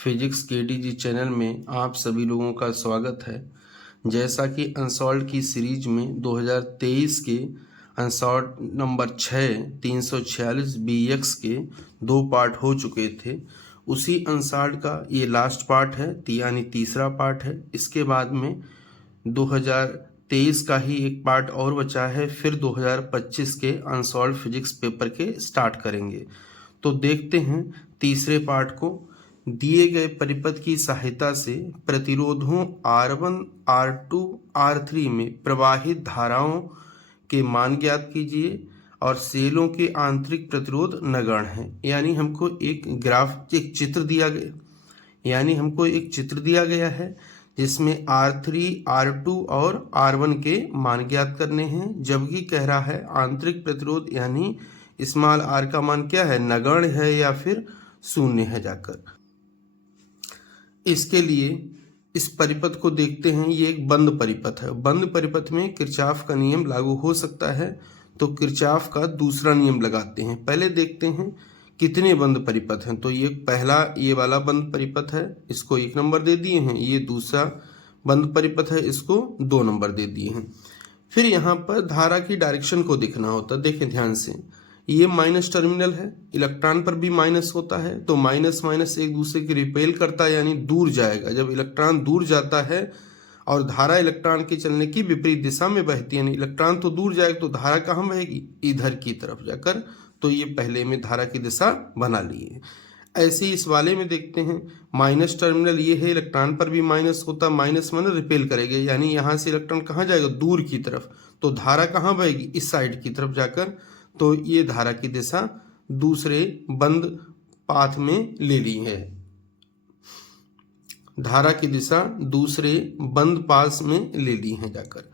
Physics केडीजी channel में आप सभी लोगों का स्वागत है। जैसा कि अनसॉल्व की सीरीज में 2023 के अनसॉल्व नंबर 6 346 BX के 2 पार्ट हो चुके थे। उसी अनसॉल्व का ये लास्ट पार्ट है, यानी तीसरा पार्ट है। इसके बाद में 2023 का ही एक पार्ट और बचा है, फिर 2025 के अनसॉल्व फिजिक्स पेपर के स्टार्ट करेंगे। तो देखते हैं तीसरे पार्ट को। दिए गए परिपथ की सहायता से प्रतिरोधों R1, R2, R3 में प्रवाहित धाराओं के मान ज्ञात कीजिए और सेलों के आंतरिक प्रतिरोध नगण्य है। यानी हमको एक चित्र दिया गया है जिसमें R3, R2 और R1 के मान ज्ञात करने हैं, जबकि कह रहा है आंतरिक प्रतिरोध यानी स्मॉल r का मान क्या है, नगण्य है या फिर शून्य है। जाकर इसके लिए इस परिपथ को देखते हैं। ये एक बंद परिपथ है। बंद परिपथ में किरचॉफ का नियम लागू हो सकता है, तो किरचॉफ का दूसरा नियम लगाते हैं। पहले देखते हैं कितने बंद परिपथ हैं। तो ये पहला ये वाला बंद परिपथ है, इसको 1 नंबर दे दिए हैं। ये दूसरा बंद परिपथ है, इसको 2 नंबर दे दिए हैं। फिर यहाँ पर धारा की डायरेक्शन को देखना होता है। देखें ध्यान से, ये माइनस टर्मिनल है, इलेक्ट्रॉन पर भी माइनस होता है, तो माइनस माइनस एक दूसरे की रिपेल करता है, यानी दूर जाएगा। जब इलेक्ट्रॉन दूर जाता है और धारा इलेक्ट्रॉन के चलने की विपरीत दिशा में बहती है, यानी इलेक्ट्रॉन तो दूर जाएगा, तो धारा कहाँ बहेगी, इधर की तरफ जाकर। तो ये पहले में धारा की दिशा बना ली है। ऐसे ही इस वाले में देखते हैं, माइनस टर्मिनल ये है, इलेक्ट्रॉन पर भी माइनस होता, माइनस माइनस रिपेल करेगा, यानी यहाँ से इलेक्ट्रॉन कहाँ जाएगा, दूर की तरफ। तो धारा कहाँ बहेगी, इस साइड की तरफ जाकर। तो ये धारा की दिशा दूसरे बंद पाथ में ले ली है। धारा की दिशा दूसरे बंद पास में ले ली है जाकर।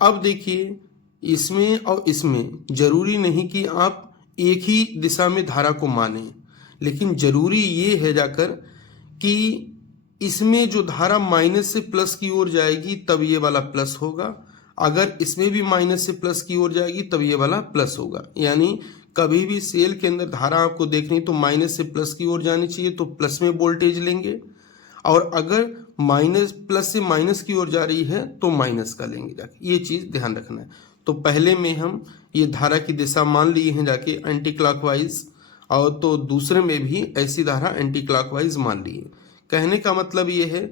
अब देखिए, इसमें और इसमें जरूरी नहीं कि आप एक ही दिशा में धारा को माने, लेकिन जरूरी ये है जाकर कि इसमें जो धारा माइनस से प्लस की ओर जाएगी तब ये वाला प्लस होगा, अगर इसमें भी माइनस से प्लस की ओर जाएगी तब ये वाला प्लस होगा। यानी कभी भी सेल के अंदर धारा आपको देखनी तो माइनस से प्लस की ओर जानी चाहिए, तो प्लस में वोल्टेज लेंगे, और अगर माइनस प्लस से माइनस की ओर जा रही है तो माइनस का लेंगे जाके। ये चीज ध्यान रखना है। तो पहले में हम ये धारा की दिशा मान लिए हैं जाके एंटी क्लॉकवाइज, और तो दूसरे में भी ऐसी धारा एंटी क्लॉकवाइज मान ली है। कहने का मतलब ये है,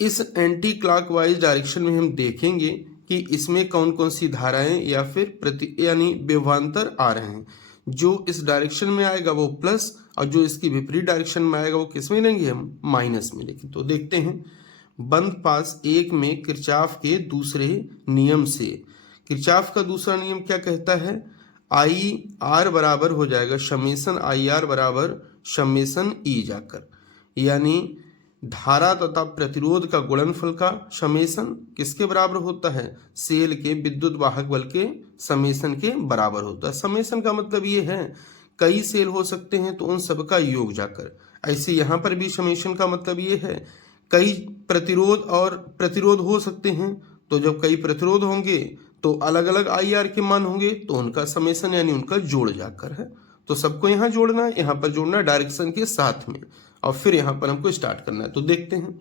इस एंटी क्लॉकवाइज डायरेक्शन में हम देखेंगे कि इसमें कौन कौन सी धाराएं या फिर यानी विभवांतर आ रहे हैं। जो इस डायरेक्शन में आएगा वो प्लस, और जो इसकी विपरीत डायरेक्शन में आएगा वो किस में लेंगे, हम माइनस में लेंगे। तो देखते हैं, बंद पास 1 में किरचॉफ के दूसरे नियम से, किरचॉफ का दूसरा नियम क्या कहता है, IR बराबर हो जाएगा समेसन IR बराबर समेसन E जाकर। यानी धारा तथा प्रतिरोध का गुणनफल का समेसन किसके बराबर होता है, सेल के विद्युत वाहक बल के समेसन के बराबर होता है। समेसन का मतलब ये है, कई सेल हो सकते हैं तो उन सबका योग जाकर। ऐसे यहाँ पर भी समेसन का मतलब ये है, कई प्रतिरोध हो सकते हैं, तो जब कई प्रतिरोध होंगे तो अलग अलग IR के मान होंगे, तो उनका समेसन यानी उनका जोड़ जाकर है। तो सबको यहाँ जोड़ना है, यहाँ पर जोड़ना है डायरेक्शन के साथ में, और फिर यहाँ पर हमको स्टार्ट करना है। तो देखते हैं,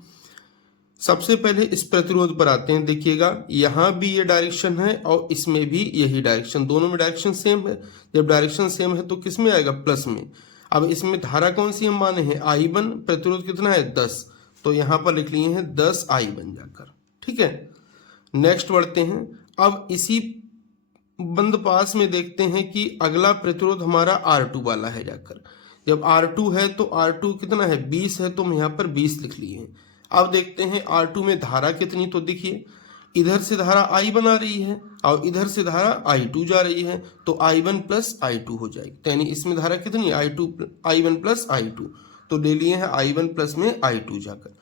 सबसे पहले इस प्रतिरोध पर आते हैं। देखिएगा, यहाँ भी ये डायरेक्शन है और इसमें भी यही डायरेक्शन, दोनों में डायरेक्शन सेम है। जब डायरेक्शन सेम है तो किस में आएगा, प्लस में। अब इसमें धारा कौन सी हम माने हैं, I1, प्रतिरोध कितना है 10, तो यहाँ पर लिख लिए हैं 10 I1 जाकर। ठीक है, नेक्स्ट बढ़ते हैं। अब इसी बंद पास में देखते हैं कि अगला प्रतिरोध हमारा R2 वाला है जाकर। जब R2 है तो R2 कितना है, 20 है, तो हम यहाँ पर 20 लिख लिए हैं। अब देखते हैं R2 में धारा कितनी, तो देखिए इधर से धारा I1 आ रही है और इधर से धारा I2 जा रही है, तो I1 प्लस I2 हो जाएगी। तो यानी इसमें धारा कितनी, I1 प्लस I2, तो ले लिए हैं I1 प्लस में I2 जाकर।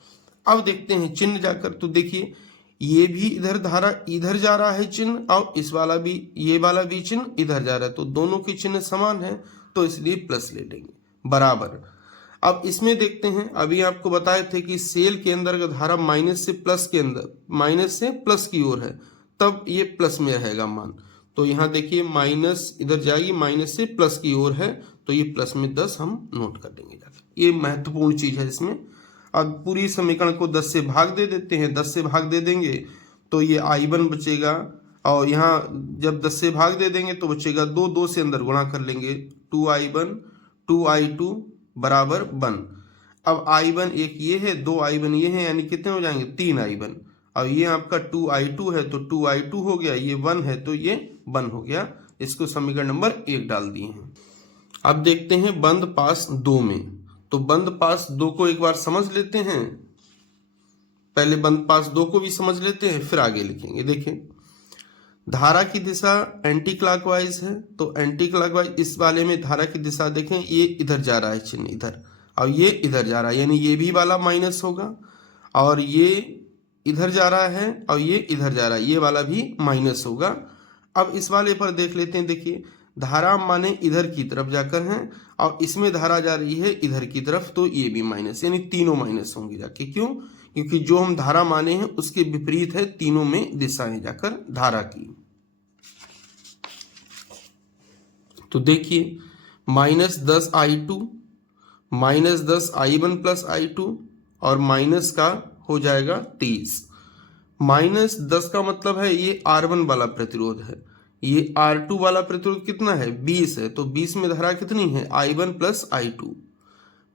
अब देखते हैं चिन्ह जाकर, तो देखिए ये भी इधर धारा इधर जा रहा है चिन्ह, और इस वाला भी, ये वाला भी चिन्ह इधर जा रहा है, तो दोनों के चिन्ह समान है, तो इसलिए प्लस ले लेंगे बराबर। अब इसमें देखते हैं, अभी आपको बताए थे कि सेल के अंदर अगर धारा माइनस से प्लस के अंदर, माइनस से प्लस की ओर है, तब ये प्लस में रहेगा मान। तो यहाँ देखिए माइनस इधर जाएगी, माइनस से प्लस की ओर है, तो ये प्लस में 10 हम नोट कर देंगे जाकर। ये महत्वपूर्ण चीज है इसमें। अब पूरी समीकरण को 10 से भाग दे देते हैं, 10 से भाग दे देंगे तो ये I1 बचेगा, और यहाँ जब 10 से भाग दे देंगे तो बचेगा 2, 2 से अंदर गुणा कर लेंगे, 2I1 2I2 बराबर 1। अब I1 एक ये है, 2I1 ये है, यानी कितने हो जाएंगे 3I1। अब ये आपका 2I2 है तो 2I2 हो गया, ये 1 है तो ये 1 हो गया। इसको समीकरण नंबर 1 डाल दिए हैं। अब देखते हैं बंद पास 2 में, तो बंद पास 2 को एक बार समझ लेते हैं, पहले बंद पास 2 को भी समझ लेते हैं फिर आगे लिखेंगे। देखें, धारा की दिशा एंटी क्लॉकवाइज है, तो एंटी क्लॉकवाइज इस वाले में धारा की दिशा देखें, ये इधर जा रहा है चिन्ह इधर, और ये इधर जा रहा है, यानी ये भी वाला माइनस होगा, और ये इधर जा रहा है और ये इधर जा रहा है, ये वाला भी माइनस होगा। अब इस वाले पर देख लेते हैं। देखिए, धारा माने इधर की तरफ जाकर हैं और इसमें धारा जा रही है इधर की तरफ, तो ये भी माइनस, यानी तीनों माइनस होंगे जाके। क्यों? क्योंकि जो हम धारा माने हैं उसके विपरीत है तीनों में दिशाएं जाकर धारा की। तो देखिए, -10I2 -10I1 प्लस I2 और माइनस का हो जाएगा 30। -10 का मतलब है ये R1 वाला प्रतिरोध है, ये R2 वाला प्रतिरोध कितना है 20 है, तो 20 में धारा कितनी है I1 प्लस I2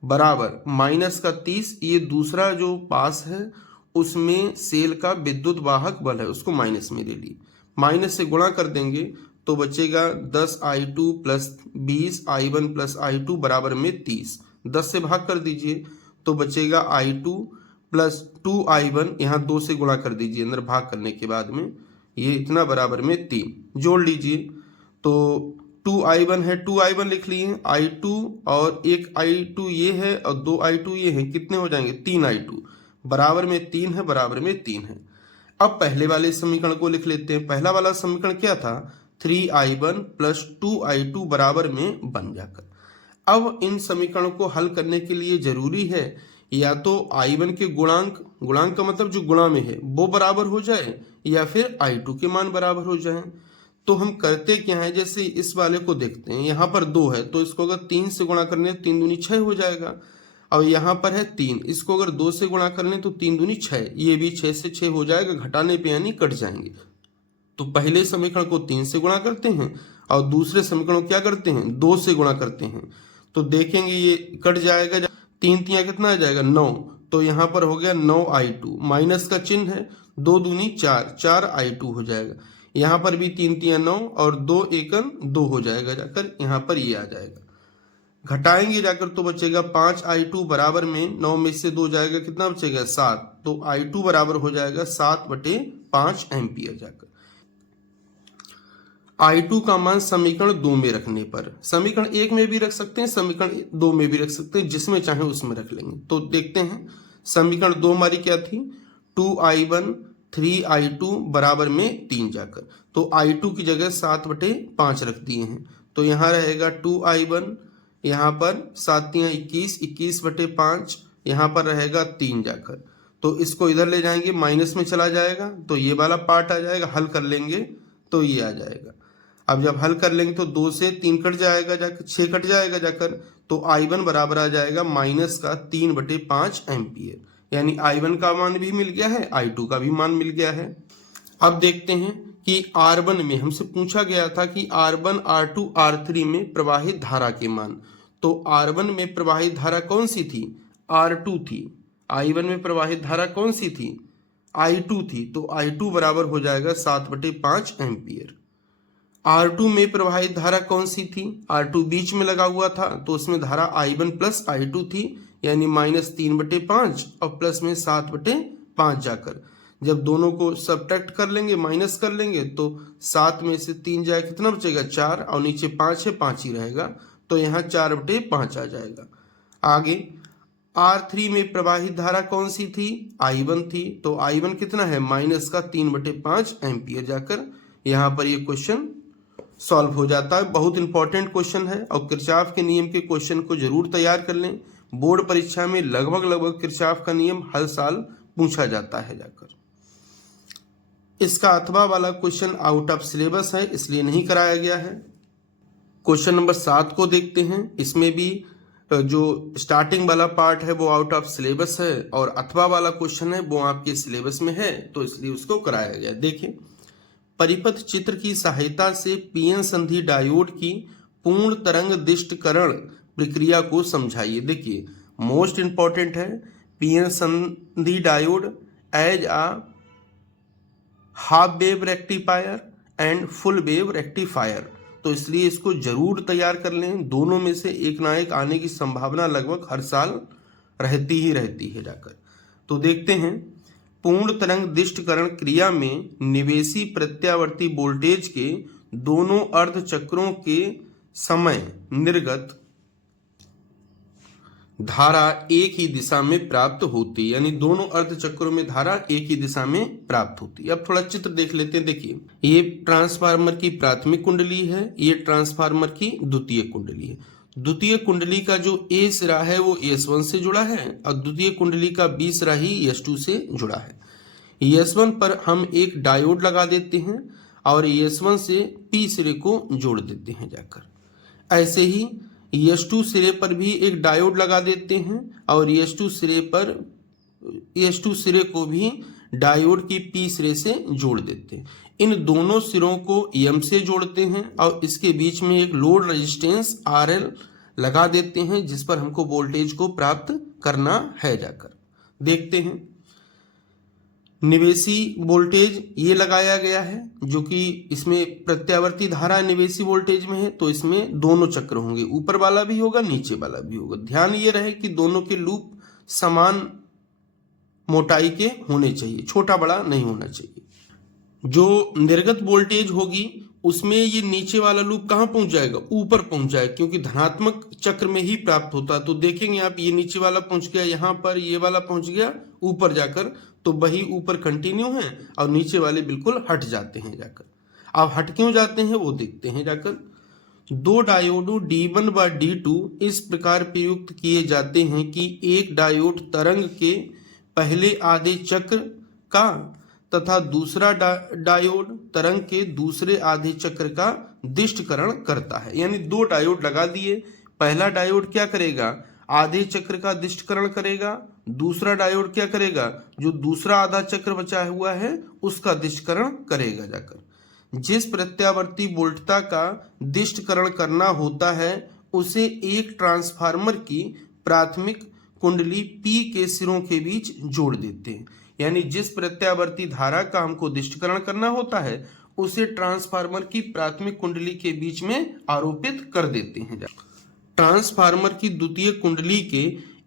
बराबर माइनस का 30। ये दूसरा जो पास है उसमें सेल का विद्युत वाहक बल है, उसको माइनस में ले ली, माइनस से गुणा कर देंगे तो बचेगा 10I2 plus 20I1 plus I2 बराबर में 30। 10 से भाग कर दीजिए तो बचेगा I2 प्लस 2I1, यहाँ 2 से गुणा कर दीजिए अंदर भाग करने के बाद में, ये इतना बराबर में 3 जोड़ लीजिए तो 2I1 है, 2I1 लिख लिए, I2 और एक I2 ये है और 2I2 ये है, कितने हो जाएंगे 3I2 बराबर में 3 है, बराबर में 3 है। अब पहले वाले समीकरण को लिख लेते हैं। पहला वाला समीकरण क्या था 3I1 प्लस 2I2 बराबर में बन जाकर। अब इन समीकरणों को हल करने के लिए जरूरी है या तो I1 के गुणांक का मतलब जो गुणा में है वो बराबर हो जाए, या फिर I2 के मान बराबर हो जाए। तो हम करते क्या है, जैसे इस वाले को देखते हैं, यहाँ पर 2 है तो इसको अगर 3 से गुणा करने 3 दूनी 6 हो जाएगा, और यहाँ पर है 3, इसको अगर 2 से गुणा करने तो 3 दूनी 6, ये भी 6 से 6 हो जाएगा, घटाने पे यानी कट जाएंगे। तो पहले समीकरण को 3 से गुणा करते हैं और दूसरे समीकरण को क्या करते हैं 2 से गुणा करते हैं, तो देखेंगे ये कट जाएगा, 3 तिया कितना आ जाएगा 9, तो यहाँ पर हो गया 9I2, माइनस का चिन्ह है, 2 दूनी 4, 4I2 हो जाएगा। यहाँ पर भी 3 तिया 9 और 2 एकन 2 हो जाएगा जाकर, यहाँ पर ये आ जाएगा। घटाएंगे जाकर तो बचेगा 5I2 बराबर में 9 में से 2 जाएगा, कितना बचेगा 7, तो I2 बराबर हो जाएगा 7/5 एम्पियर जाकर। I2 का मान समीकरण 2 में रखने पर, समीकरण 1 में भी रख सकते हैं, समीकरण 2 में भी रख सकते हैं, जिसमें चाहे उसमें रख लेंगे। तो देखते हैं, समीकरण 2 हमारी क्या थी 2I1 3I2 बराबर में 3 जाकर, तो I2 की जगह 7/5 रख दिए हैं, तो यहाँ रहेगा 2I1, यहाँ पर 7 तिया 21, 21/5, यहाँ पर रहेगा 3 जाकर, तो इसको इधर ले जाएंगे माइनस में चला जाएगा, तो ये वाला पार्ट आ जाएगा, हल कर लेंगे तो ये आ जाएगा। अब जब हल कर लेंगे तो 2 से 3 कट जाएगा जाकर, 6 कट जाएगा जाकर, तो I1 बराबर आ जाएगा माइनस का 3/5 एम्पियर, यानी I1 का मान भी मिल गया है, I2 का भी मान मिल गया है। अब देखते हैं कि R1 में हमसे पूछा गया था कि R1 R2 R3 में प्रवाहित धारा के मान, तो R1 में प्रवाहित धारा कौन सी थी R2 थी, I1 में प्रवाहित धारा कौन सी थी I2 थी, तो I2 बराबर हो जाएगा 7/5 एम्पियर। R2 में प्रवाहित धारा कौन सी थी, R2 बीच में लगा हुआ था तो उसमें धारा I1 प्लस I2 थी, यानी -3/5 और प्लस में 7/5 जाकर, जब दोनों को सब्ट्रैक्ट कर लेंगे माइनस कर लेंगे तो 7 में से 3 जाए कितना बचेगा 4, और नीचे 5 है 5 ही रहेगा, तो यहाँ 4/5 आ जाएगा। आगे R3 में प्रवाहित धारा कौन सी थी I1 थी, तो I1 कितना है -3/5 एम्पियर जाकर, यहाँ पर ये क्वेश्चन सॉल्व हो जाता है। बहुत इंपॉर्टेंट क्वेश्चन है और किरचॉफ के नियम के क्वेश्चन को जरूर तैयार कर लें। बोर्ड परीक्षा में लगभग किरचॉफ का नियम हर साल पूछा जाता है जाकर। इसका अथवा वाला क्वेश्चन आउट ऑफ सिलेबस है, इसलिए नहीं कराया गया है। क्वेश्चन नंबर 7 को देखते हैं। इसमें भी जो स्टार्टिंग वाला पार्ट है वो आउट ऑफ सिलेबस है और अथवा वाला क्वेश्चन है वो आपके सिलेबस में है, तो इसलिए उसको कराया गया। देखिए, परिपथ चित्र की सहायता से पीएन संधि डायोड की पूर्ण तरंग दिष्टकरण प्रक्रिया को समझाइए। देखिए, मोस्ट इंपॉर्टेंट है पीएन संधि diode as a half wave rectifier and full wave rectifier, तो इसलिए इसको जरूर तैयार कर लें। दोनों में से एक ना एक आने की संभावना लगभग हर साल रहती है जाकर। तो देखते हैं, पूर्ण तरंग दिष्टकरण क्रिया में निवेशी प्रत्यावर्ती वोल्टेज के दोनों अर्ध चक्रों के समय निर्गत धारा एक ही दिशा में प्राप्त होती है, यानी दोनों अर्ध चक्रों में धारा एक ही दिशा में प्राप्त होती है। अब थोड़ा चित्र देख लेते हैं। देखिए, ये ट्रांसफार्मर की प्राथमिक कुंडली है, ये ट्रांसफार्मर की द्वितीय कुंडली है। द्वितीय कुंडली का जो ए सिरा है वो S1 से जुड़ा है और द्वितीय कुंडली का बी सिरा ही S2 से जुड़ा है। S1 पर हम एक डायोड लगा देते हैं और S1 से P सिरे को जोड़ देते हैं जाकर। ऐसे ही S2 सिरे पर भी एक डायोड लगा देते हैं और S2 सिरे को भी डायोड की P सिरे से जोड़ देते हैं। इन दोनों सिरों को M से जोड़ते हैं और इसके बीच में एक लोड रेजिस्टेंस RL लगा देते हैं जिस पर हमको वोल्टेज को प्राप्त करना है जाकर। देखते हैं, निवेशी वोल्टेज ये लगाया गया है जो कि इसमें प्रत्यावर्ती धारा निवेशी वोल्टेज में है, तो इसमें दोनों चक्र होंगे, ऊपर वाला भी होगा नीचे वाला भी होगा। ध्यान ये रहे कि दोनों के लूप समान मोटाई के होने चाहिए, छोटा बड़ा नहीं होना चाहिए। जो निर्गत वोल्टेज होगी उसमें ये नीचे वाला लूप कहाँ पहुंच जाएगा, ऊपर पहुंच जाएगा, क्योंकि धनात्मक चक्र में ही प्राप्त होता है। तो देखेंगे आप, ये नीचे वाला पहुंच गया यहाँ पर, ये वाला पहुंच गया ऊपर जाकर, तो वही ऊपर कंटिन्यू है और नीचे वाले बिल्कुल हट जाते हैं जाकर। अब हट क्यों जाते हैं वो देखते हैं जाकर। दो डायोडों D1 व D2 इस प्रकार प्रयुक्त किए जाते हैं कि एक डायोड तरंग के पहले आधे चक्र का तथा दूसरा डायोड तरंग के दूसरे आधे चक्र का दिष्टकरण करता है। यानी दो डायोड लगा दिए, पहला डायोड क्या करेगा, आधे चक्र का दिष्टकरण करेगा, दूसरा डायोड क्या करेगा, जो दूसरा आधा चक्र बचा हुआ है उसका दिष्टकरण करेगा जाकर। जिस प्रत्यावर्ती वोल्टता का दिष्टकरण करना होता है उसे एक ट्रांसफार्मर की प्राथमिक कुंडली P के सिरों के बीच जोड़ देते हैं। यानी जिस प्रत्यावर्ती धारा का हमको दिष्टकरण करना होता है उसे ट्रांसफार्मर की प्राथमिक कुंडली के बीच में आरोपित कर देते हैं। ट्रांसफार्मर की द्वितीय कुंडली के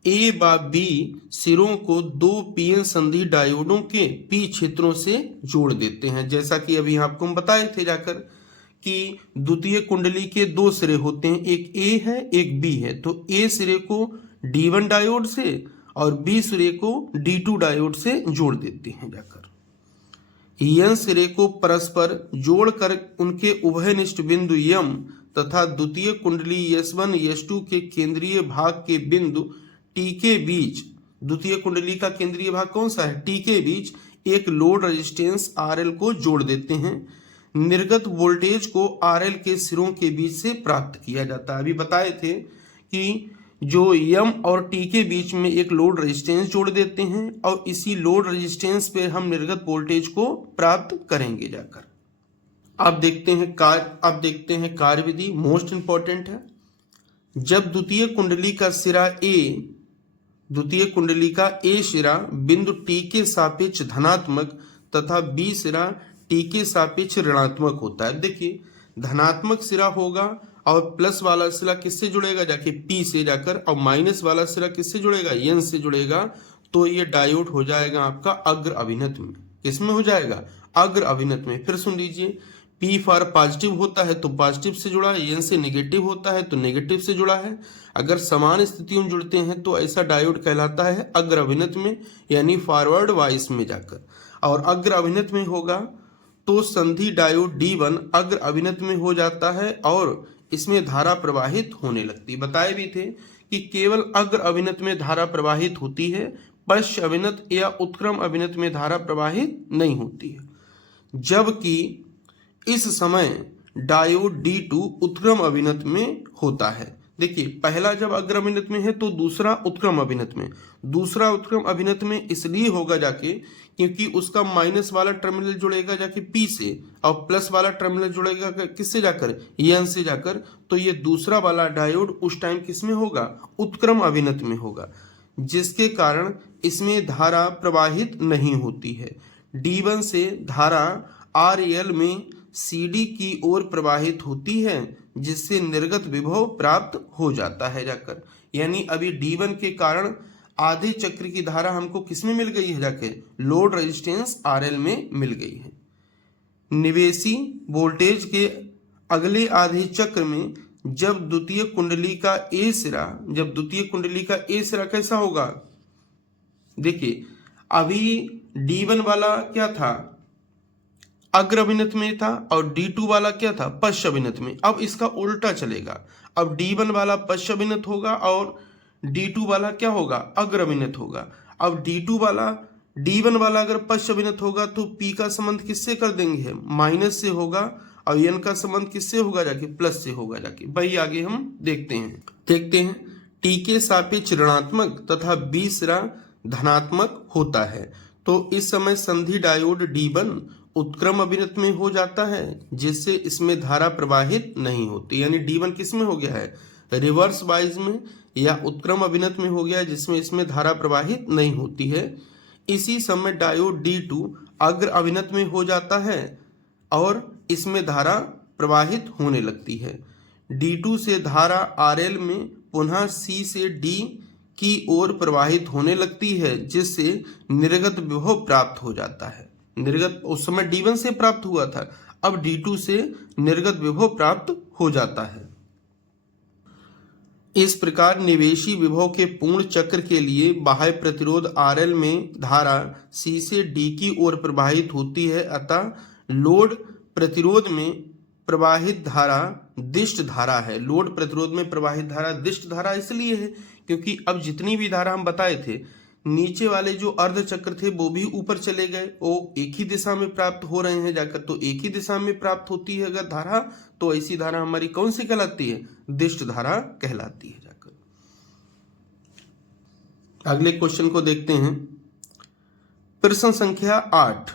A व B सिरों को दो पीएन संधि डायोडों के P क्षेत्रों से जोड़ देते हैं। जैसा कि अभी आपको हम बताए थे जाकर कि द्वितीय कुंडली के दो सिरे होते हैं, एक A है एक B है। तो A सिरे को D1 डायोड से और B सिरे को D2 डायोड से जोड़ देते हैं जाकर। N सिरे को परस्पर जोड़कर उनके उभयनिष्ठ बिंदु M तथा द्वितीय कुंडली S1 S2 के केंद्रीय भाग के बिंदु T के बीच, द्वितीय कुंडली का केंद्रीय भाग कौन सा है, T के बीच एक लोड रेजिस्टेंस RL को जोड़ देते हैं। निर्गत वोल्टेज को RL के सिरों के बीच से प्राप्त किया जाता है। अभी बताए थे कि जो M और T के बीच में एक लोड रेजिस्टेंस जोड़ देते हैं और इसी लोड रेजिस्टेंस पे हम निर्गत वोल्टेज को प्राप्त करेंगे जाकर। अब देखते हैं कार्यविधि, मोस्ट इंपॉर्टेंट है। जब द्वितीय कुंडली का A सिरा बिंदु T के सापेक्ष धनात्मक तथा B सिरा T के सापेक्ष ऋणात्मक होता है। देखिए, धनात्मक सिरा होगा और प्लस वाला सिरा किससे जुड़ेगा, जाके P से जाकर, और माइनस वाला सिरा किससे जुड़ेगा, N से जुड़ेगा। तो ये डायोड हो जाएगा आपका अग्र अभिनत में। किसमें हो जाएगा, अग्र अभिनत में। फिर सुन लीजिए, P फॉर पॉजिटिव होता है तो पॉजिटिव से जुड़ा है, N से नेगेटिव होता है तो नेगेटिव से जुड़ा है। अगर समान स्थितियों में जुड़ते हैं तो ऐसा डायोड कहलाता है अग्र अभिनत में, यानी फॉरवर्ड वाइस में जाकर। और अग्र अभिनत में होगा तो संधि डायोड D1 अग्र अभिनत में हो जाता है और इसमें धारा प्रवाहित होने लगती। बताए भी थे कि केवल अग्र अभिनत में धारा प्रवाहित होती है, पश्च अभिनत या उत्क्रम अभिनत में धारा प्रवाहित नहीं होती है। जबकि इस समय डायोड D2 उत्क्रम अभिनत में होता है। देखिए पहला जब अग्र अभिनत में है तो दूसरा उत्क्रम अभिनत में, दूसरा उत्क्रम अभिनत में इसलिए होगा जाके क्योंकि उसका माइनस वाला टर्मिनल जुड़ेगा जाके पी से और प्लस वाला टर्मिनल जुड़ेगा किससे जाकर, एन से जाकर। तो ये दूसरा वाला डायोड उस टाइम किस में होगा, उत्क्रम अभिनत में होगा, जिसके कारण इसमें धारा प्रवाहित नहीं होती है। D1 से धारा RL में CD की ओर प्रवाहित होती है, जिससे निर्गत विभव प्राप्त हो जाता है जाकर। यानी अभी D1 के कारण आधे चक्र की धारा हमको किसमें मिल गई है जाके, लोड रेजिस्टेंस RL में मिल गई है। निवेशी वोल्टेज के अगले आधे चक्र में जब द्वितीय कुंडली का ए सिरा कैसा होगा, देखिए अभी D1 वाला क्या था, अग्र अभिनत में था और D2 वाला क्या था, पश्च अभिनत में। अब इसका उल्टा चलेगा, अब D1 वाला पश्च अभिनत होगा और D2 वाला क्या होगा, अग्र अभिनत होगा। अब D1 वाला अगर पश्च अभिनत होगा तो P का संबंध किससे कर देंगे, माइनस से होगा, और N का संबंध किससे होगा जाके, प्लस से होगा जाके। भाई आगे हम देखते हैं T के सापेक्ष ऋणात्मक तथा B सिरा धनात्मक होता है। तो इस समय संधि डायोड D1 उत्क्रम अभिनत में हो जाता है, जिससे इसमें धारा प्रवाहित नहीं होती। यानी D1 किस में हो गया है, रिवर्स वाइज में या उत्क्रम अभिनत में हो गया, जिसमें इसमें धारा प्रवाहित नहीं होती है। इसी समय डायोड D2 अग्र अभिनत में हो जाता है और इसमें धारा प्रवाहित होने लगती है। D2 से धारा RL में पुनः C से D की ओर प्रवाहित होने लगती है, जिससे निर्गत विभव प्राप्त हो जाता है। निर्गत उस समय D1 से प्राप्त हुआ था, अब D2 से निर्गत विभव प्राप्त हो जाता है। इस प्रकार निवेशी विभव के पूर्ण चक्र के लिए बाह्य प्रतिरोध RL में धारा C से D की ओर प्रवाहित होती है, अतः लोड प्रतिरोध में प्रवाहित धारा दिष्ट धारा है। लोड प्रतिरोध में प्रवाहित धारा दिष्ट धारा इसलिए है क्योंकि अब जितनी भी धारा हम बताए थे, नीचे वाले जो अर्ध चक्र थे वो भी ऊपर चले गए, वो एक ही दिशा में प्राप्त हो रहे हैं जाकर। तो एक ही दिशा में प्राप्त होती है अगर धारा, तो ऐसी धारा हमारी कौन सी कहलाती है, दिष्ट धारा कहलाती है जाकर। अगले क्वेश्चन को देखते हैं। प्रश्न संख्या 8,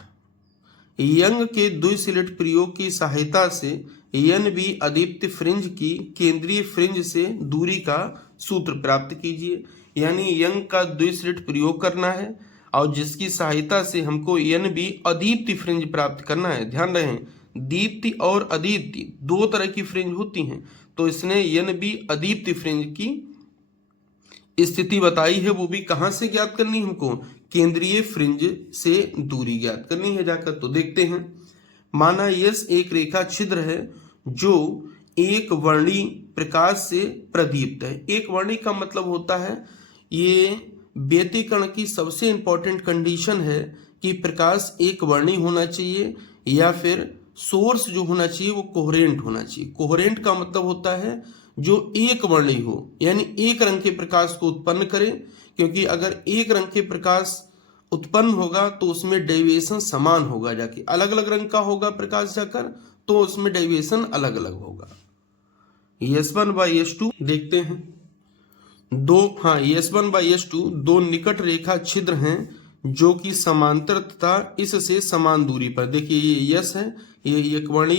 यंग के द्विस्लिट प्रयोग की सहायता से NB अदीप्त फ्रिंज की केंद्रीय फ्रिंज से दूरी का सूत्र प्राप्त कीजिए। यानी यंग का द्विस्लिट प्रयोग करना है और जिसकी सहायता से हमको NB अदीप्ति फ्रिंज प्राप्त करना है। ध्यान रहे, दीप्ति और अदीप्ति दो तरह की फ्रिंज होती हैं, तो इसने NB अदीप्ति फ्रिंज की स्थिति बताई है, वो भी कहां से ज्ञात करनी है हमको, केंद्रीय फ्रिंज से दूरी ज्ञात करनी है जाकर। तो देखते हैं, माना यस एक रेखा छिद्र है जो एक वर्णी प्रकाश से प्रदीप्त है। एक वर्णी का मतलब होता है, ये व्यतिकरण की सबसे इंपॉर्टेंट कंडीशन है कि प्रकाश एक वर्णी होना चाहिए या फिर सोर्स जो होना चाहिए वो कोहेरेंट होना चाहिए। कोहेरेंट का मतलब होता है जो एक वर्णी हो, यानी एक रंग के प्रकाश को उत्पन्न करे, क्योंकि अगर एक रंग के प्रकाश उत्पन्न होगा तो उसमें डेविएशन समान होगा जाके। अलग अलग रंग का होगा प्रकाश जाकर तो उसमें डेविएशन अलग अलग होगा। S1 बाई S2 देखते हैं, S1 बाई S2 दो निकट रेखा छिद्र हैं जो कि समांतर तथा इससे समान दूरी पर, देखिए ये यस है, ये एक वर्णी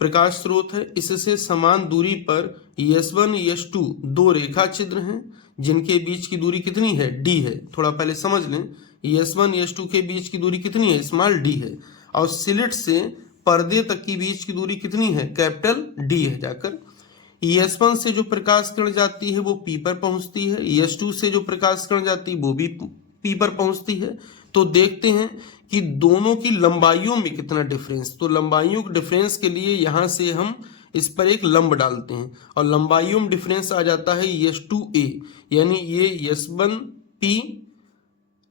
प्रकाश स्रोत है, इससे समान दूरी पर S1 S2 दो रेखा छिद्र हैं जिनके बीच की दूरी कितनी है, D है। थोड़ा पहले समझ लें, S1 S2 के बीच की दूरी कितनी है, स्मॉल d है, और स्लिट से पर्दे तक की बीच की दूरी कितनी है, कैपिटल D है जाकर। S1 से जो प्रकाश किरण जाती है वो P पर पहुंचती है, S2 से जो प्रकाश किरण जाती है वो भी P पर पहुंचती है। तो देखते हैं कि दोनों की लंबाइयों में कितना डिफरेंस। तो लंबाइयों के डिफरेंस के लिए यहां से हम इस पर एक लंब डालते हैं और लंबाइयों में डिफरेंस आ जाता है S2A, यानी ये S1P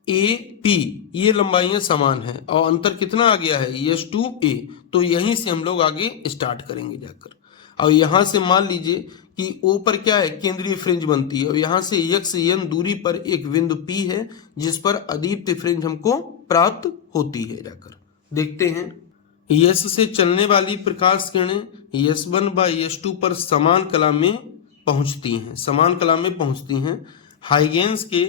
AP, ये लंबाइयां समान है और अंतर कितना आ गया है, S2A। तो यहीं से हम लोग आगे स्टार्ट करेंगे जाकर। और यहां से मान लीजिए कि O पर क्या है, केंद्रीय फ्रिंज बनती है, और यहां से x n दूरी पर एक बिंदु P है जिस पर अदीप्त फ्रिंज हमको प्राप्त होती है जाकर। देखते हैं, S से चलने वाली प्रकाश किरणें S1 बाई S2 पर समान कला में पहुंचती हैं, समान कला में पहुंचती हैं। हाइगेंस के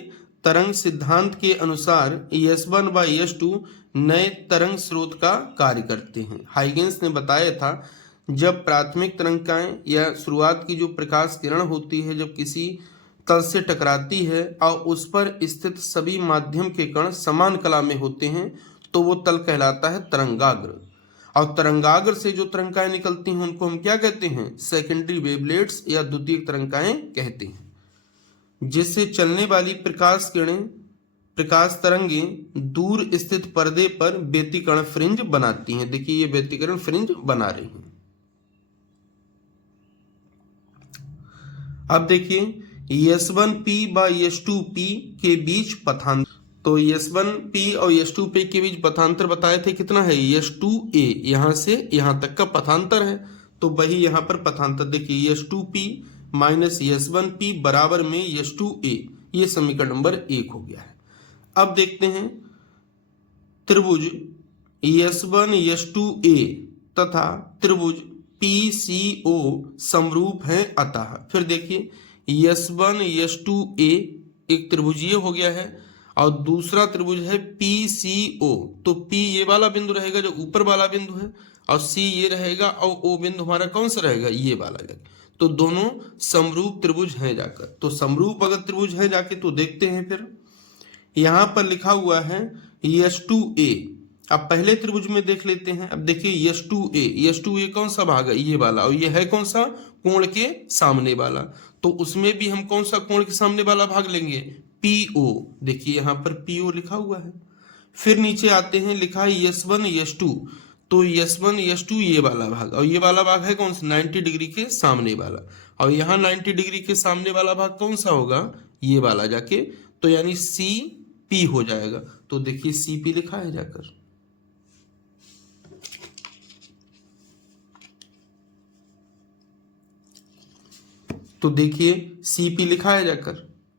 तरंग सिद्धांत के अनुसार S1 व S2 नए तरंग स्रोत का कार्य करते हैं। हाइगेंस ने बताया था जब प्राथमिक तरंगिकाएं या शुरुआत की जो प्रकाश किरण होती है जब किसी तल से टकराती है और उस पर स्थित सभी माध्यम के कण समान कला में होते हैं तो वो तल कहलाता है तरंगाग्र। और तरंगाग्र से जो तरंगिकाएं निकलती हैं उनको हम क्या कहते हैं? सेकेंडरी वेवलेट्स या द्वितीयक तरंगिकाएं कहते हैं। जिससे चलने वाली प्रकाश किरणें, प्रकाश तरंगें दूर स्थित पर्दे पर व्यतिकरण फ्रिंज बनाती हैं। देखिए ये व्यतिकरण फ्रिंज बना रही हैं। अब देखिए S1P व S2P के बीच पथांतर। तो S1P और S2P के बीच पथांतर बताए थे कितना है? S2A, यहां से यहां तक का पथांतर है तो वही यहां पर पथांतर देखिए S2P माइनस S1P बराबर में S2A, ये समीकरण नंबर 1 हो गया है। अब देखते हैं त्रिभुज S1 S2A तथा त्रिभुज PCO समरूप हैं अतः। फिर देखिए S1 S2A एक त्रिभुजीय हो गया है और दूसरा त्रिभुज है PCO। तो P ये वाला बिंदु रहेगा जो ऊपर वाला बिंदु है और C ये रहेगा और O बिंदु हमारा कौन सा रहेगा? ये वाला रहेगा। तो दोनों समरूप त्रिभुज हैं जाकर। तो समरूप अगर त्रिभुज है जाके तो देखते हैं फिर यहां पर लिखा हुआ है S2A। अब पहले त्रिभुज में देख लेते हैं। अब देखिए S2A कौन सा भाग है? ये वाला। और ये है कौन सा? कोण के सामने वाला। तो उसमें भी हम कौन सा कोण के सामने वाला भाग लेंगे? PO। देखिए यहां पर PO लिखा हुआ है। फिर नीचे आते हैं, लिखा है S1 S2। तो S1 S2 ये वाला भाग और ये वाला भाग है कौन सा? 90 डिग्री के सामने वाला। और यहाँ 90 डिग्री के सामने वाला भाग कौन सा होगा? ये वाला जाके। तो यानी CP हो जाएगा। तो देखिए CP लिखा है जाकर। तो देखिए CP लिखा है जाकर,